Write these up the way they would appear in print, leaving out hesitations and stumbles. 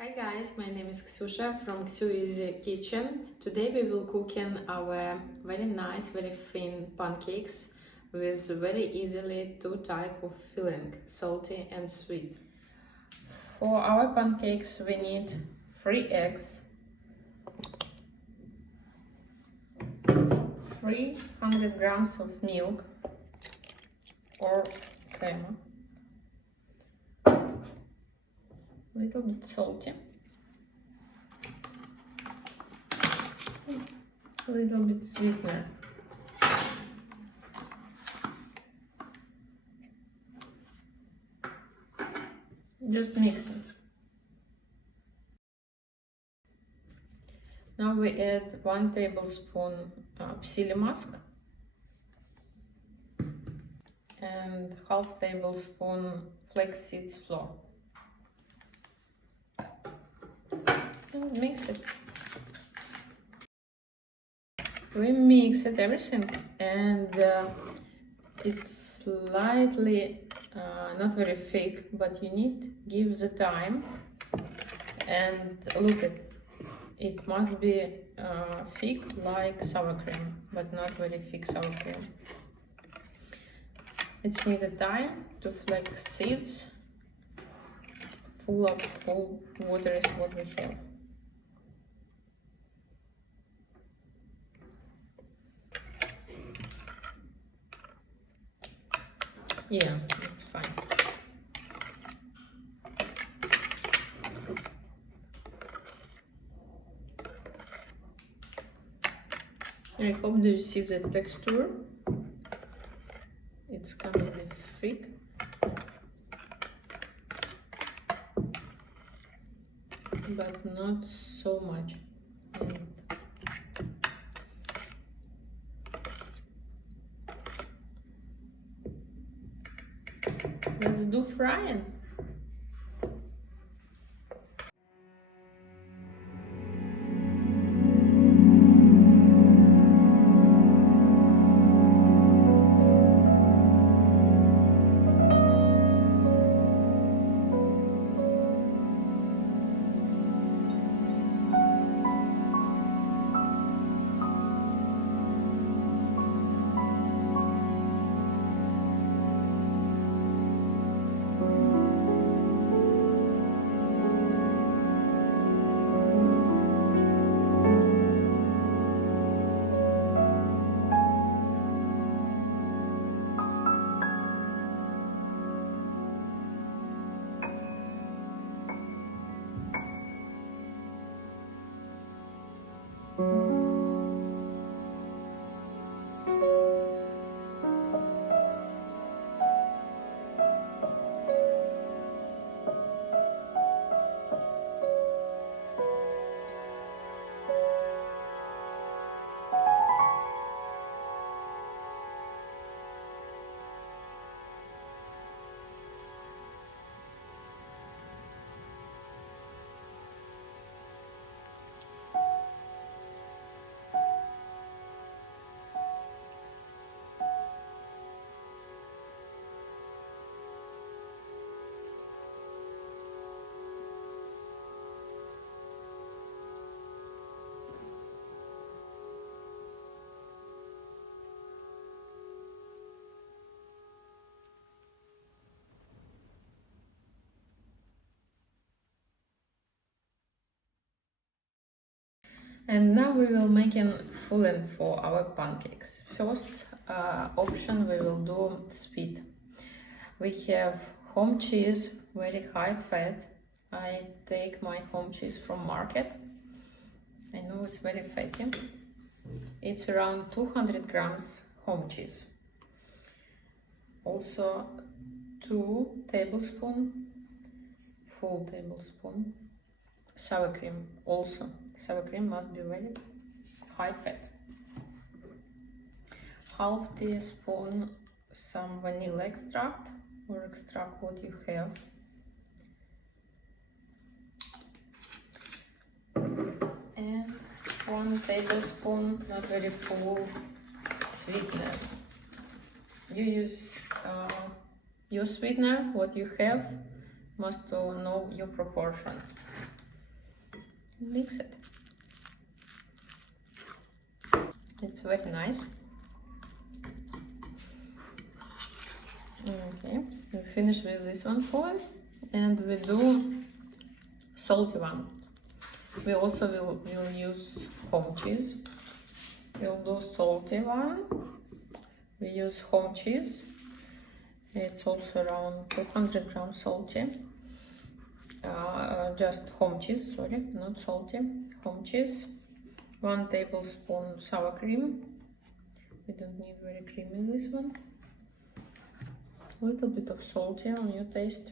Hi guys, my name is Ksusha from Ksu's kitchen. Today we will cook our very nice, very thin pancakes with very easily two types of filling, salty and sweet. For our pancakes we need 3 eggs, 300 grams of milk or crema, little bit salty, a little bit sweetener, just mix it. Now we add 1 tablespoon psyllium husk and half tablespoon flaxseed flour. And mix it. We mix it everything, and it's slightly not very thick, but you need give the time and look at it must be thick like sour cream, but not very thick sour cream. It's needed time to flax seeds. Full water is what we have. Yeah, it's fine. I hope you see the texture. It's kind of thick. But not so much. Let's do frying. And now we will make a filling for our pancakes. First option we will do sweet. We have home cheese, very high fat. I take my home cheese from market. I know it's very fatty. It's around 200 grams home cheese. Also 2 tablespoons, full tablespoon sour cream. Also sour cream must be very high fat. Half teaspoon some vanilla extract or extract what you have. And 1 tablespoon, not very full, sweetener. You use your sweetener, what you have, must know your proportions. mix it. It's very nice. Okay, we finish with this one fully, and we do salty one. We also will use home cheese. We'll do salty one. We use home cheese. It's also around 200 grams salty. Just home cheese, sorry, not salty. Home cheese. 1 tablespoon sour cream. We don't need very creamy this one. A little bit of salty on your taste.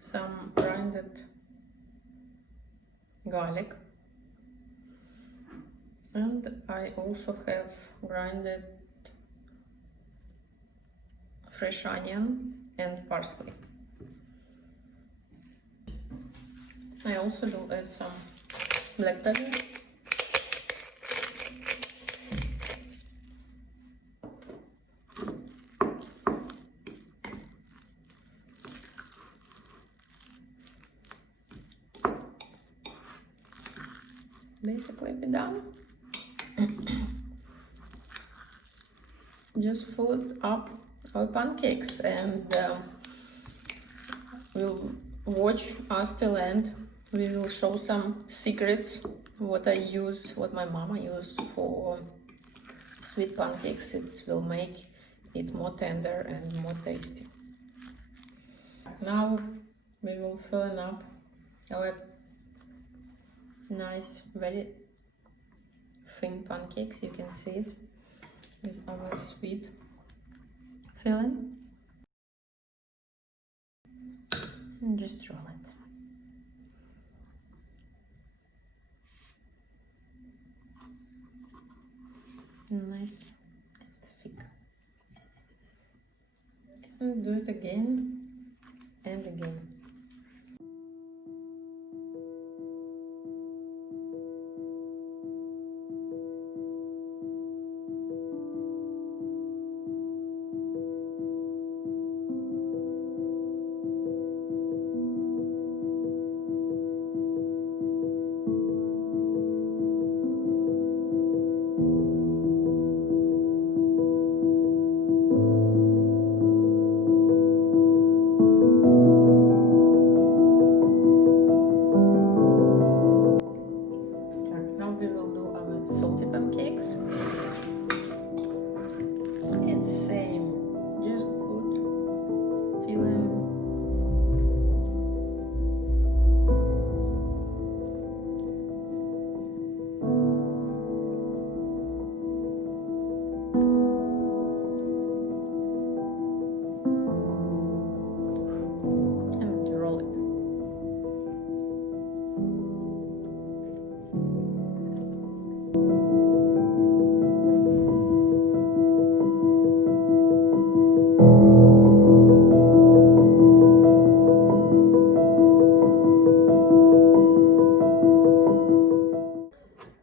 Some grinded garlic. And I also have grinded fresh onion and parsley. I also will add some black pepper. Basically be done. Just fold up our pancakes, and we'll watch us till end. We will show some secrets, what I use, what my mama used for sweet pancakes. It will make it more tender and more tasty. Now we will fill up our nice, very thin pancakes. You can see it with our sweet filling, and just roll it. Nice and thick. And do it again and again.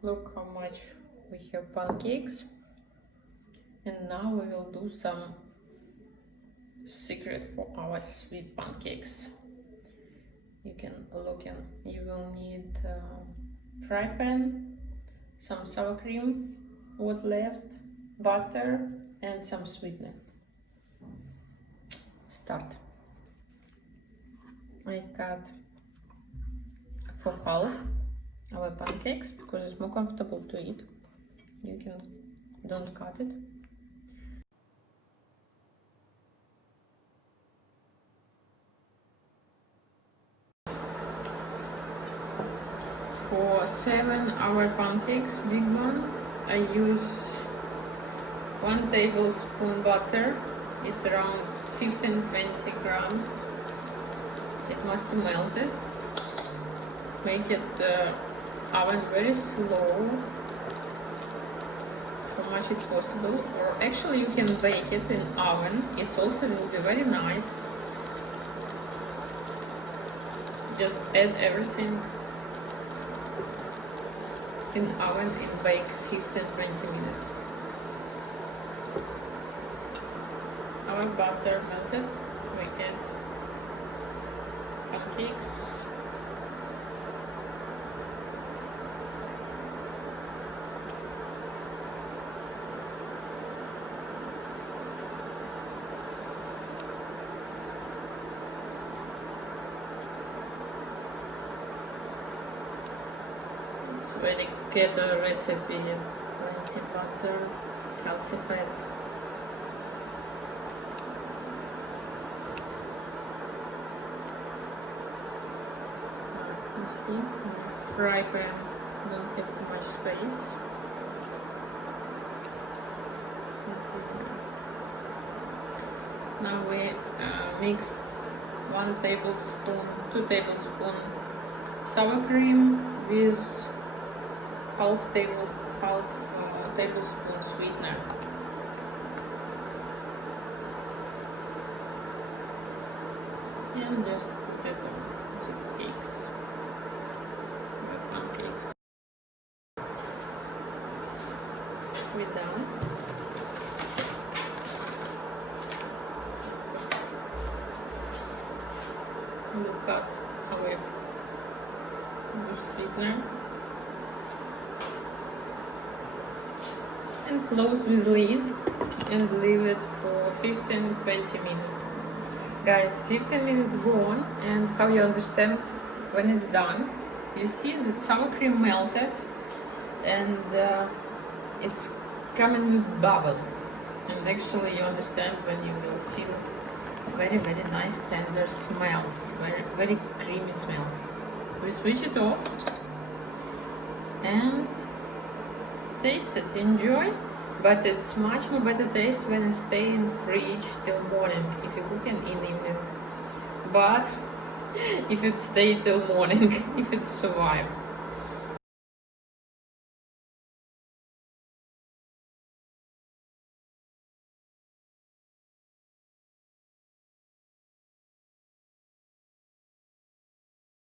Look how much we have pancakes, and now we will do some secret for our sweet pancakes. You can look in. You will need fry pan, some sour cream, what left, butter, and some sweetener. Start. I cut for half our pancakes because it's more comfortable to eat. You can don't cut it. For 7-hour pancakes, big one, I use 1 tablespoon butter. It's around 15-20 grams. It must be melted. Make it oven very slow, how much it's possible, or actually you can bake it in oven. It also will be very nice. Just add everything in oven and bake 15-20 minutes. Our butter melted. We add pancakes very keto recipe, plenty butter, healthy fat. You see, my fry pan don't have too much space. Now we mix 2 tablespoons sour cream with half tablespoon sweetener. And just put it on the cakes, the pancakes. We're done. We've got our sweetener and close with lid and leave it for 15-20 minutes. Guys, 15 minutes gone, and how you understand when it's done, you see that sour cream melted and it's coming with bubble, and actually you understand when you will feel very nice tender smells, very creamy smells. We switch it off and taste it, enjoy, but it's much more better taste when it stay in fridge till morning if you cook in evening, but if it stay till morning, if it survive.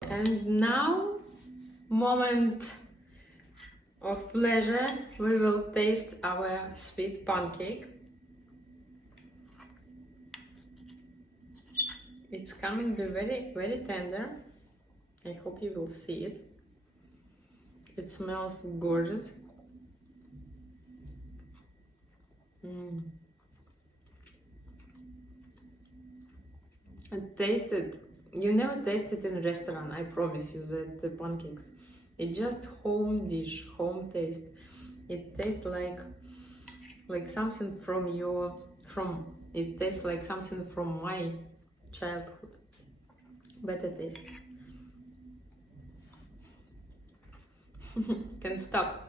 And now, moment of pleasure, we will taste our sweet pancake. It's coming to very tender. I hope you will see it. It smells gorgeous. And taste it. You never taste it in a restaurant, I promise you, that the pancakes. It's just home dish, home taste. It tastes like something it tastes like something from my childhood. Better taste. Can't stop.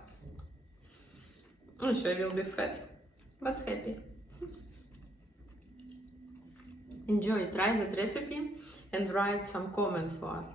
I'm sure I will be fat, but happy. Enjoy, try that recipe and write some comment for us.